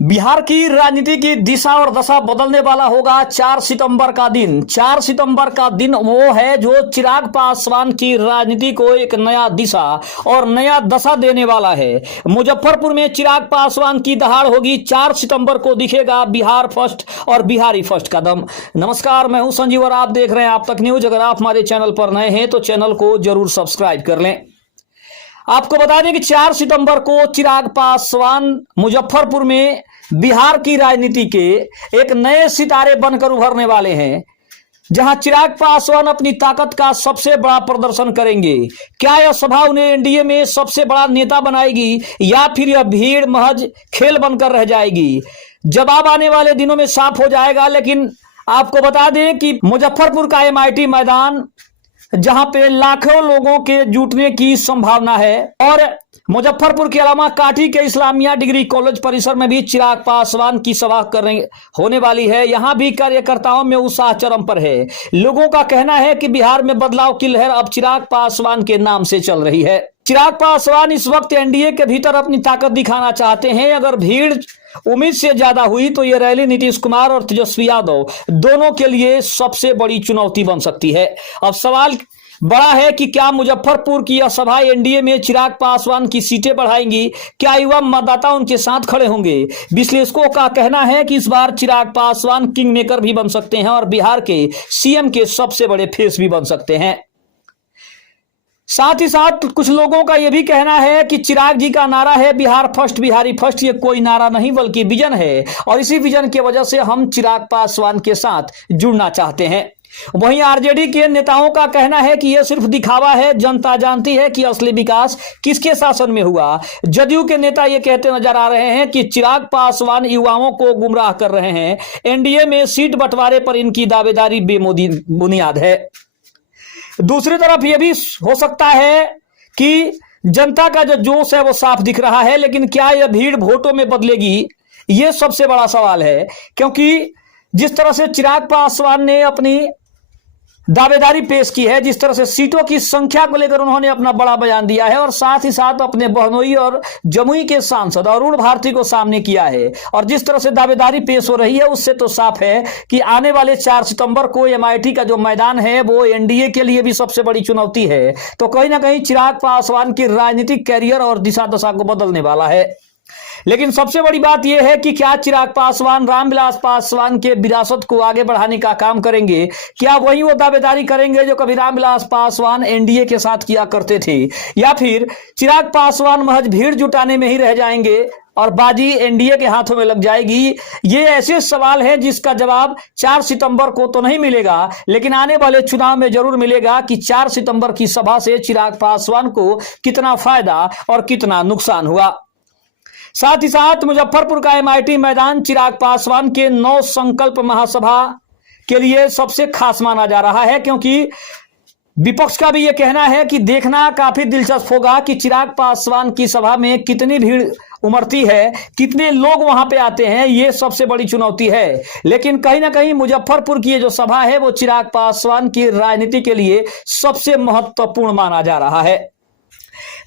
बिहार की राजनीति की दिशा और दशा बदलने वाला होगा 4 सितंबर का दिन। 4 सितंबर का दिन वो है जो चिराग पासवान की राजनीति को एक नया दिशा और नया दशा देने वाला है। मुजफ्फरपुर में चिराग पासवान की दहाड़ होगी। 4 सितंबर को दिखेगा बिहार फर्स्ट और बिहारी फर्स्ट का दम। नमस्कार, मैं हूं संजीव और आप देख रहे हैं आप तक न्यूज। अगर आप हमारे चैनल पर नए हैं तो चैनल को जरूर सब्सक्राइब कर लें। आपको बता दें कि 4 सितंबर को चिराग पासवान मुजफ्फरपुर में बिहार की राजनीति के एक नए सितारे बनकर उभरने वाले हैं, जहां चिराग पासवान अपनी ताकत का सबसे बड़ा प्रदर्शन करेंगे। क्या यह सभा उन्हें एनडीए में सबसे बड़ा नेता बनाएगी या फिर यह भीड़ महज खेल बनकर रह जाएगी? जवाब आने वाले दिनों में साफ हो जाएगा। लेकिन आपको बता दें कि मुजफ्फरपुर का एमआईटी मैदान, जहां पे लाखों लोगों के जुटने की संभावना है, और मुजफ्फरपुर के अलावा काठी के इस्लामिया डिग्री कॉलेज परिसर में भी चिराग पासवान की सभा होने वाली है। यहां भी कार्यकर्ताओं में उत्साह चरम पर है। लोगों का कहना है कि बिहार में बदलाव की लहर अब चिराग पासवान के नाम से चल रही है। चिराग पासवान इस वक्त एनडीए के भीतर अपनी ताकत दिखाना चाहते हैं। अगर भीड़ उम्मीद से ज्यादा हुई तो यह रैली नीतीश कुमार और तेजस्वी यादव दोनों के लिए सबसे बड़ी चुनौती बन सकती है। अब सवाल बड़ा है कि क्या मुजफ्फरपुर की यह सभा एनडीए में चिराग पासवान की सीटें बढ़ाएंगी? क्या युवा मतदाता उनके साथ खड़े होंगे? विश्लेषकों का कहना है कि इस बार चिराग पासवान किंग मेकर भी बन सकते हैं और बिहार के सीएम के सबसे बड़े फेस भी बन सकते हैं। साथ ही साथ कुछ लोगों का यह भी कहना है कि चिराग जी का नारा है बिहार फर्स्ट बिहारी फर्स्ट। ये कोई नारा नहीं बल्कि विजन है, और इसी विजन की वजह से हम चिराग पासवान के साथ जुड़ना चाहते हैं। वहीं आरजेडी के नेताओं का कहना है कि यह सिर्फ दिखावा है। जनता जानती है कि असली विकास किसके शासन में हुआ। जदयू के नेता यह कहते नजर आ रहे हैं कि चिराग पासवान युवाओं को गुमराह कर रहे हैं। एनडीए में सीट बंटवारे पर इनकी दावेदारी बेबुनियाद है। दूसरी तरफ यह भी हो सकता है कि जनता का जो जोश है वो साफ दिख रहा है, लेकिन क्या यह भीड़ वोटों में बदलेगी, यह सबसे बड़ा सवाल है। क्योंकि जिस तरह से चिराग पासवान ने अपनी दावेदारी पेश की है, जिस तरह से सीटों की संख्या को लेकर उन्होंने अपना बड़ा बयान दिया है, और साथ ही साथ अपने बहनोई और जमुई के सांसद अरुण भारती को सामने किया है, और जिस तरह से दावेदारी पेश हो रही है उससे तो साफ है कि आने वाले 4 सितंबर को एमआईटी का जो मैदान है वो एनडीए के लिए भी सबसे बड़ी चुनौती है। तो कहीं ना कहीं चिराग पासवान की राजनीतिक कैरियर और दिशा दशा को बदलने वाला है। लेकिन सबसे बड़ी बात यह है कि क्या चिराग पासवान रामविलास पासवान के विरासत को आगे बढ़ाने का काम करेंगे? क्या वही वो दावेदारी करेंगे जो कभी रामविलास पासवान एनडीए के साथ किया करते थे, या फिर चिराग पासवान महज भीड़ जुटाने में ही रह जाएंगे और बाजी एनडीए के हाथों में लग जाएगी? ये ऐसे सवाल है जिसका जवाब 4 सितंबर को तो नहीं मिलेगा, लेकिन आने वाले चुनाव में जरूर मिलेगा कि 4 सितंबर की सभा से चिराग पासवान को कितना फायदा और कितना नुकसान हुआ। साथ ही साथ मुजफ्फरपुर का एमआईटी मैदान चिराग पासवान के 9 संकल्प महासभा के लिए सबसे खास माना जा रहा है, क्योंकि विपक्ष का भी यह कहना है कि देखना काफी दिलचस्प होगा कि चिराग पासवान की सभा में कितनी भीड़ उमड़ती है, कितने लोग वहां पे आते हैं। ये सबसे बड़ी चुनौती है। लेकिन कहीं ना कहीं मुजफ्फरपुर की जो सभा है वो चिराग पासवान की राजनीति के लिए सबसे महत्वपूर्ण माना जा रहा है।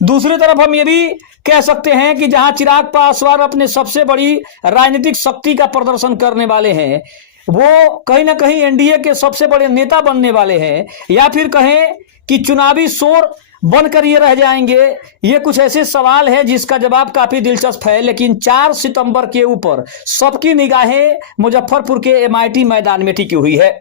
दूसरी तरफ हम ये भी कह सकते हैं कि जहां चिराग पासवान अपने सबसे बड़ी राजनीतिक शक्ति का प्रदर्शन करने वाले हैं, वो कहीं ना कहीं एनडीए के सबसे बड़े नेता बनने वाले हैं, या फिर कहें कि चुनावी शोर बनकर ये रह जाएंगे। ये कुछ ऐसे सवाल है जिसका जवाब काफी दिलचस्प है। लेकिन 4 सितंबर के ऊपर सबकी निगाहें मुजफ्फरपुर के एमआईटी मैदान में टिकी हुई है।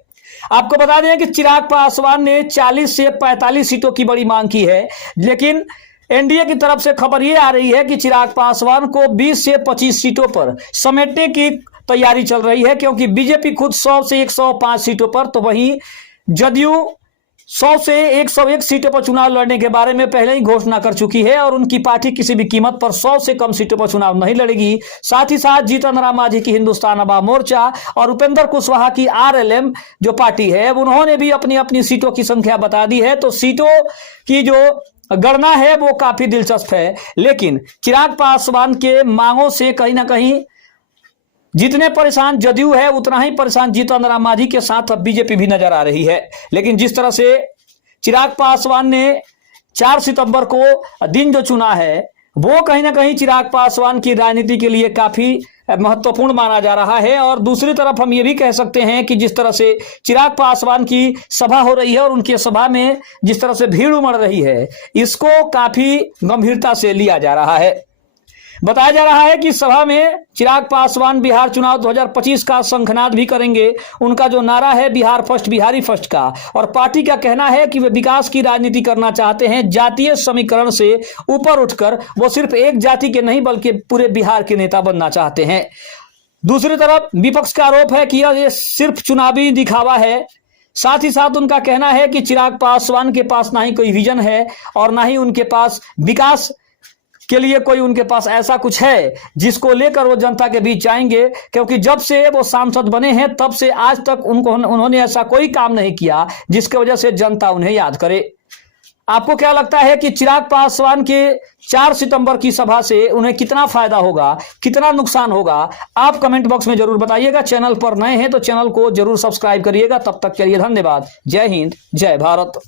आपको बता दें कि चिराग पासवान ने 40 से 45 सीटों की बड़ी मांग की है, लेकिन एनडीए की तरफ से खबर यह आ रही है कि चिराग पासवान को 20 से 25 सीटों पर समेटने की तैयारी चल रही है, क्योंकि बीजेपी खुद 100 से 105 सीटों पर, तो वहीं जदयू 100 से 101 सीटों पर चुनाव लड़ने के बारे में पहले ही घोषणा कर चुकी है, और उनकी पार्टी किसी भी कीमत पर 100 से कम सीटों पर चुनाव नहीं लड़ेगी। साथ ही साथ जीतन राम मांझी की हिंदुस्तान अवाम मोर्चा और उपेंद्र कुशवाहा की आरएलएम जो पार्टी है, उन्होंने भी अपनी अपनी सीटों की संख्या बता दी है। तो सीटों की जो गणना है वो काफी दिलचस्प है। लेकिन चिराग पासवान के मांगों से कहीं ना कहीं जितने परेशान जदयू है उतना ही परेशान जीतन राम मांझी के साथ बीजेपी भी नजर आ रही है। लेकिन जिस तरह से चिराग पासवान ने 4 सितंबर को दिन जो चुना है वो कहीं ना कहीं चिराग पासवान की राजनीति के लिए काफी महत्वपूर्ण माना जा रहा है। और दूसरी तरफ हम ये भी कह सकते हैं कि जिस तरह से चिराग पासवान की सभा हो रही है और उनके सभा में जिस तरह से भीड़ उमड़ रही है, इसको काफी गंभीरता से लिया जा रहा है। बताया जा रहा है कि सभा में चिराग पासवान बिहार चुनाव 2025 का शंखनाद भी करेंगे। उनका जो नारा है बिहार फर्स्ट बिहारी फर्स्ट का, और पार्टी का कहना है कि वे विकास की राजनीति करना चाहते हैं, जातीय समीकरण से ऊपर उठकर वो सिर्फ एक जाति के नहीं बल्कि पूरे बिहार के नेता बनना चाहते हैं। दूसरी तरफ विपक्ष का आरोप है कि यह सिर्फ चुनावी दिखावा है। साथ ही साथ उनका कहना है कि चिराग पासवान के पास ना ही कोई विजन है और ना ही उनके पास विकास के लिए कोई उनके पास ऐसा कुछ है जिसको लेकर वो जनता के बीच जाएंगे, क्योंकि जब से वो सांसद बने हैं तब से आज तक उन्होंने ऐसा कोई काम नहीं किया जिसकी वजह से जनता उन्हें याद करे। आपको क्या लगता है कि चिराग पासवान के 4 सितंबर की सभा से उन्हें कितना फायदा होगा, कितना नुकसान होगा? आप कमेंट बॉक्स में जरूर बताइएगा। चैनल पर नए हैं तो चैनल को जरूर सब्सक्राइब करिएगा। तब तक के लिए धन्यवाद। जय हिंद, जय भारत।